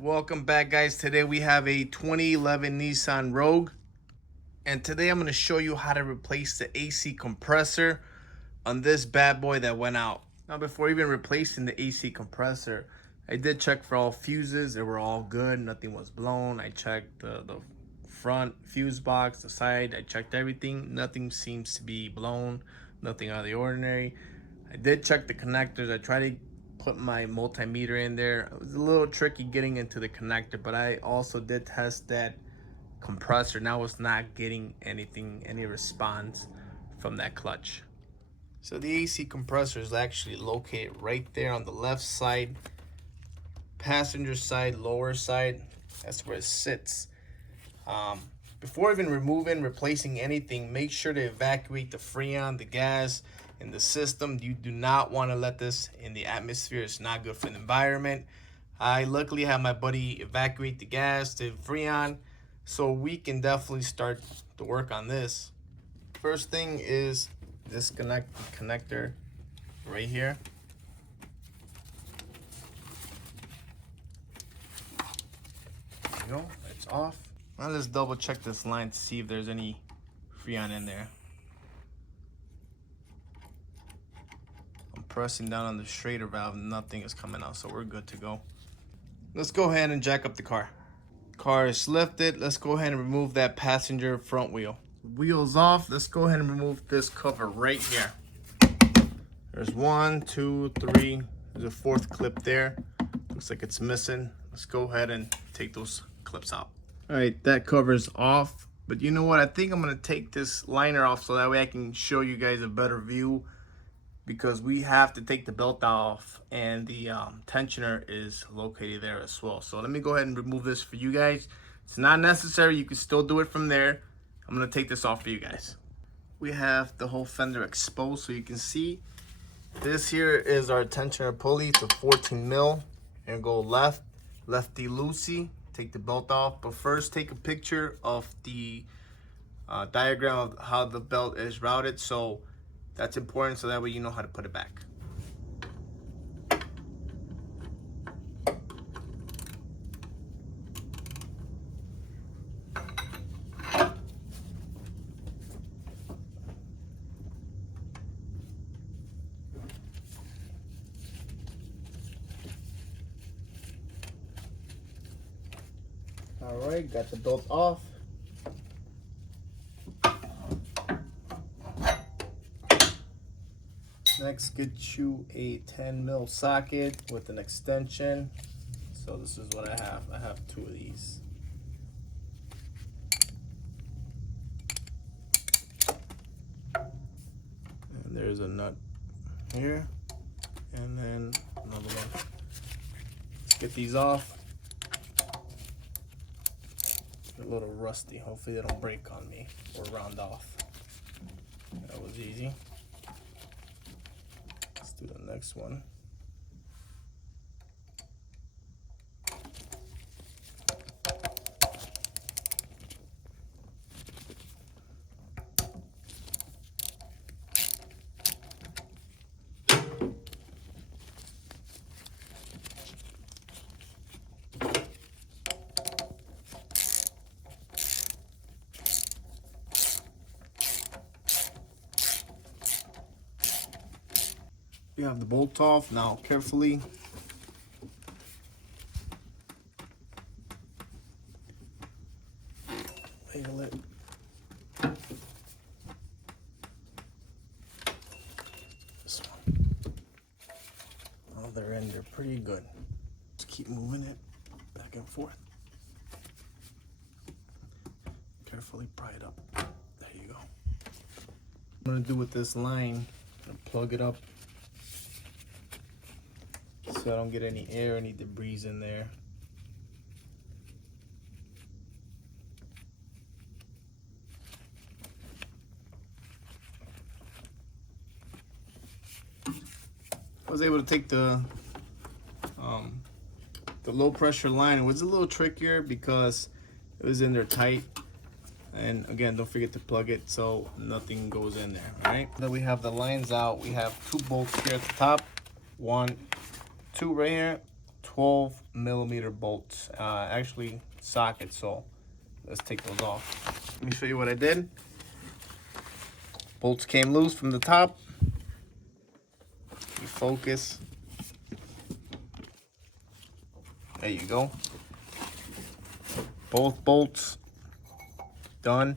Welcome back, guys. Today we have a 2011 Nissan Rogue, and today I'm going to show you how to replace the AC compressor on this bad boy that went out. Now, before even replacing the AC compressor, I did check for all fuses. They were all good, nothing was blown. I checked the front fuse box, the side, I checked everything. Nothing seems to be blown, nothing out of the ordinary. I did check the connectors. I tried to put my multimeter in there. It was a little tricky getting into the connector, but I also did test that compressor and I was not getting any response from that clutch. So the AC compressor is actually located right there on the left side, passenger side, lower side. That's where it sits. Before even replacing anything, make sure to evacuate the Freon, the gas in the system. You do not want to let this in the atmosphere. It's not good for the environment. I luckily have my buddy evacuate the gas, the Freon, so we can definitely start to work on this. First thing is disconnect the connector right here. There you go, it's off. Now let's double check this line to see if there's any Freon in there. I'm pressing down on the straighter valve, nothing is coming out, so we're good to go. Let's go ahead and jack up the car. Car is lifted. Let's go ahead and remove that passenger front wheel. Wheels off. Let's go ahead and remove this cover right here. There's 1, 2, 3. There's a fourth clip there. Looks like it's missing. Let's go ahead and take those clips out. All right, that cover's off. But you know what? I think I'm gonna take this liner off so that way I can show you guys a better view, because we have to take the belt off and the tensioner is located there as well. So let me go ahead and remove this for you guys. It's not necessary. You can still do it from there. I'm gonna take this off for you guys. We have the whole fender exposed so you can see. This here is our tensioner pulley. It's a 14 mil. And go left, lefty loosey. Take the belt off, but first take a picture of the diagram of how the belt is routed. So that's important, so that way you know how to put it back. All right, got the belt off. Next, get you a 10 mil socket with an extension. So this is what I have. I have 2 of these. And there's a nut here, and then another one. Let's get these off. A little rusty. Hopefully they don't break on me or round off. That was easy. Let's do the next one. We have the bolt off. Now carefully wiggle it. This one. Other end, they're pretty good. Just keep moving it back and forth. Carefully pry it up. There you go. I'm gonna do with this line, I'm gonna plug it up so I don't get any air, any debris in there. I was able to take the low pressure line. It was a little trickier because it was in there tight. And again, don't forget to plug it so nothing goes in there. All right, then we have the lines out. We have 2 bolts here at the top, 1, 2 right here, 12mm bolts, actually sockets. So let's take those off. Let me show you what I did. Bolts came loose from the top. You focus. There you go. Both bolts done.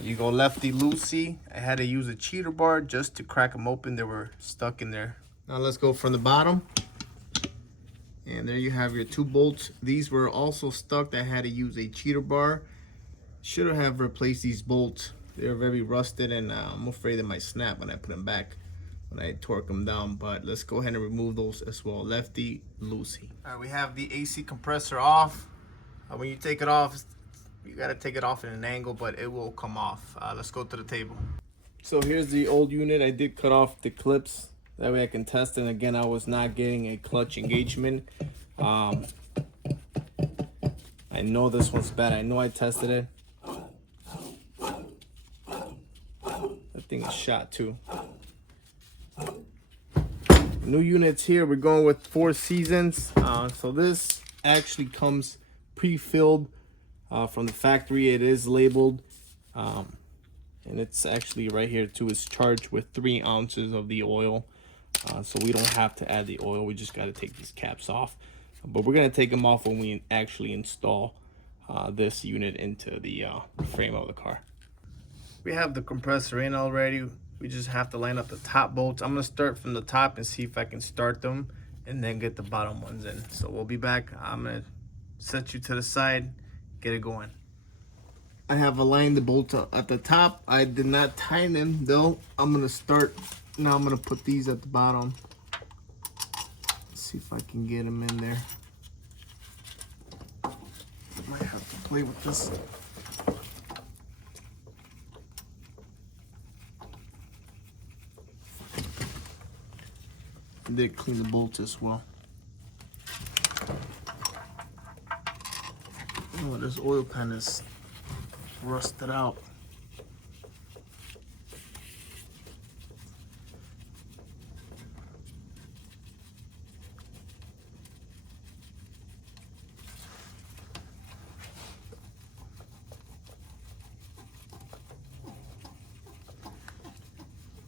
You go lefty loosey. I had to use a cheater bar just to crack them open. They were stuck in there. Now let's go from the bottom. And there you have your 2 bolts. These were also stuck. I had to use a cheater bar. Should have replaced these bolts. They're very rusted, and I'm afraid they might snap when I put them back, when I torque them down. But let's go ahead and remove those as well. Lefty loosey. All right, we have the AC compressor off. When you take it off, you got to take it off in an angle, but it will come off. Let's go to the table. So here's the old unit. I did cut off the clips. That way I can test it. And again, I was not getting a clutch engagement. I know this one's bad. I know I tested it. That thing is shot too. New units here. We're going with 4 seasons. So this actually comes pre-filled from the factory. It is labeled, and it's actually right here too. It's charged with 3 ounces of the oil, so we don't have to add the oil. We just got to take these caps off, but we're gonna take them off when we actually install this unit into the frame of the car. We have the compressor in already. We just have to line up the top bolts. I'm gonna start from the top and see if I can start them and then get the bottom ones in. So we'll be back. I'm gonna set you to the side, get it going. I have aligned the bolts at the top. I did not tighten them though. I'm gonna start now. I'm gonna put these at the bottom. Let's see if I can get them in there. I might have to play with this. I did clean the bolts as well. Oh, this oil pan is rusted out.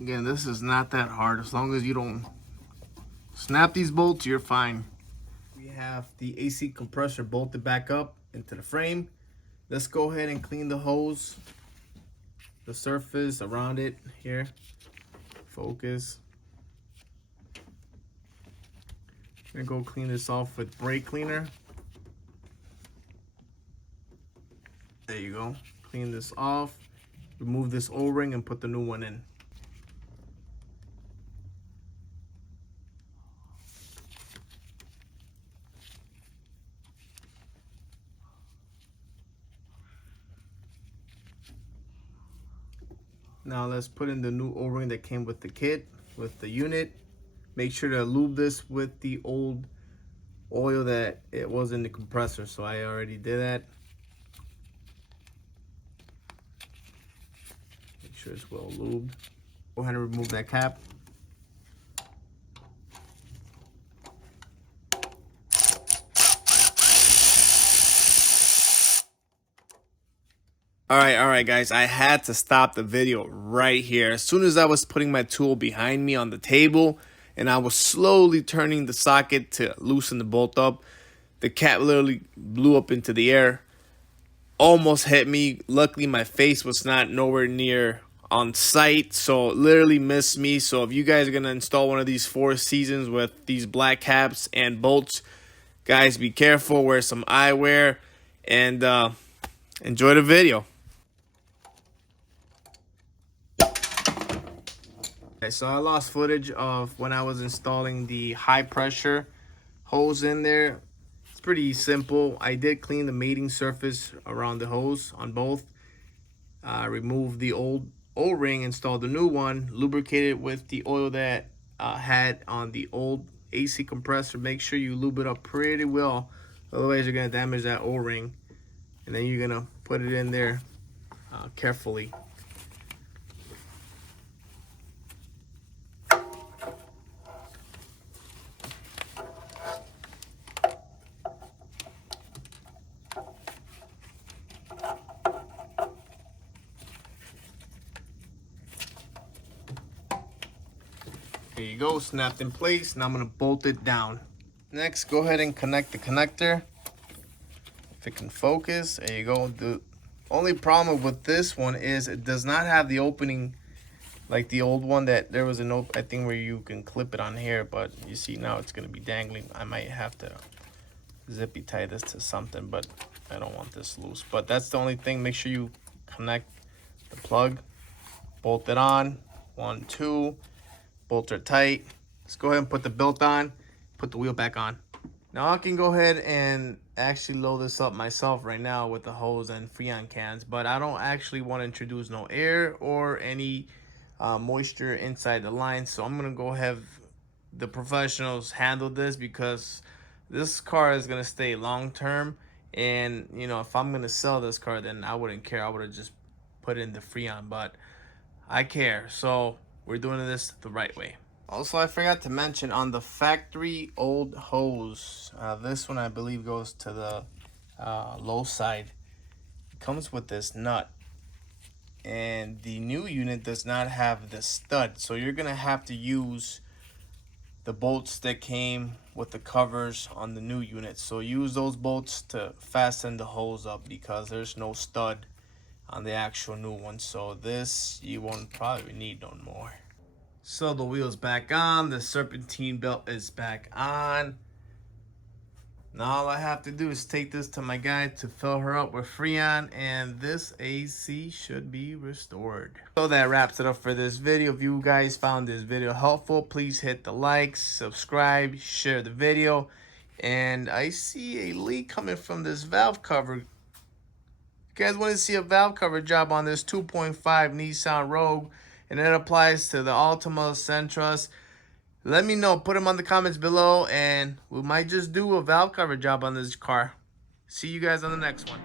Again, this is not that hard. As long as you don't snap these bolts, you're fine. We have the AC compressor bolted back up into the frame. Let's go ahead and clean the hose, the surface around it here. Focus. I'm gonna go clean this off with brake cleaner. There you go. Clean this off. Remove this O-ring and put the new one in. Now let's put in the new O-ring that came with the kit, with the unit. Make sure to lube this with the old oil that it was in the compressor. So I already did that. Make sure it's well lubed. Go ahead and remove that cap. All right, guys, I had to stop the video right here. As soon as I was putting my tool behind me on the table and I was slowly turning the socket to loosen the bolt up, the cap literally blew up into the air, almost hit me. Luckily, my face was not nowhere near on site, so it literally missed me. So if you guys are going to install one of these 4 seasons with these black caps and bolts, guys, be careful, wear some eyewear, and enjoy the video. Okay, so I lost footage of when I was installing the high pressure hose in there. It's pretty simple. I did clean the mating surface around the hose on both. Removed the old O-ring, installed the new one, lubricated with the oil that had on the old AC compressor. Make sure you lube it up pretty well, otherwise you're gonna damage that O-ring. And then you're gonna put it in there carefully. There you go, snapped in place. Now I'm gonna bolt it down. Next, go ahead and connect the connector. If it can focus, there you go. The only problem with this one is it does not have the opening like the old one that there was an I think where you can clip it on here, but you see now it's gonna be dangling. I might have to zippy tie this to something, but I don't want this loose. But that's the only thing. Make sure you connect the plug, bolt it on, 1, 2, bolt her tight. Let's go ahead and put the belt on, put the wheel back on. Now I can go ahead and actually load this up myself right now with the hose and Freon cans, but I don't actually want to introduce no air or any moisture inside the line. So I'm gonna go have the professionals handle this, because this car is gonna stay long term. And you know, if I'm gonna sell this car, then I wouldn't care. I would have just put in the Freon, but I care. So we're doing this the right way. Also, I forgot to mention on the factory old hose, this one I believe goes to the low side. It comes with this nut, and the new unit does not have the stud, so you're gonna have to use the bolts that came with the covers on the new unit. So use those bolts to fasten the hose up, because there's no stud on the actual new one. So this you won't probably need no more. So the wheel's back on, the serpentine belt is back on. Now all I have to do is take this to my guy to fill her up with Freon, and this AC should be restored. So that wraps it up for this video. If you guys found this video helpful, please hit the like, subscribe, share the video. And I see a leak coming from this valve cover. You guys want to see a valve cover job on this 2.5 Nissan Rogue, and it applies to the Altima, Sentras. Let me know. Put them on the comments below, and we might just do a valve cover job on this car. See you guys on the next one.